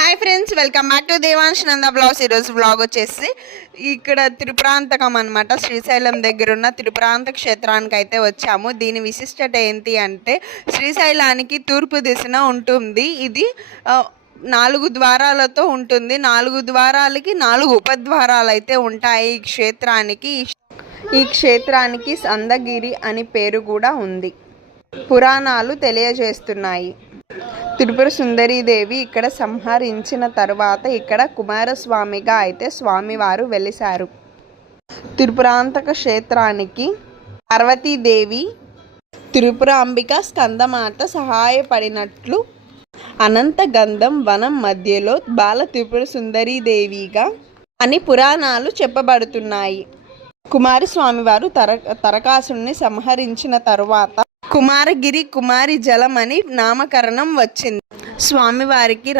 Hi friends, welcome back to Devansh Nanda vlogs. ఈరోజు vlog వచ్చేసి ఇక్కడ త్రిపురాంతకం అనమాట. శ్రీశైలం దగ్గర ఉన్న త్రిపురాంతక క్షేత్రానికి అయితే వచ్చాము. దీని విశిష్టత ఏంటి అంటే శ్రీశైలానికి తూర్పు దిశన ఉంటుంది. ఇది 4 ద్వారాలతో ఉంటుంది. 4 ద్వారాలకి 4 ఉపద్వారాలు అయితే ఉంటాయి ఈ క్షేత్రానికి. ఈ క్షేత్రానికి సందగిరి అని పేరు కూడా ఉంది. పురాణాలు తెలియజేస్తున్నాయి. త్రిపుర సుందరీదేవి ఇక్కడ సంహరించిన తర్వాత ఇక్కడ కుమారస్వామిగా అయితే స్వామివారు వెలిశారు. త్రిపురాంతక క్షేత్రానికి పార్వతీదేవి, త్రిపురాంబిక, స్కందమాత సహాయపడినట్లు అనంత గంధం వనం మధ్యలో బాల త్రిపుర సుందరీదేవిగా అని పురాణాలు చెప్పబడుతున్నాయి. కుమారస్వామివారు తరకాసుని సంహరించిన తరువాత కుమారగిరి కుమారి జలం అని నామకరణం వచ్చింది. స్వామివారికి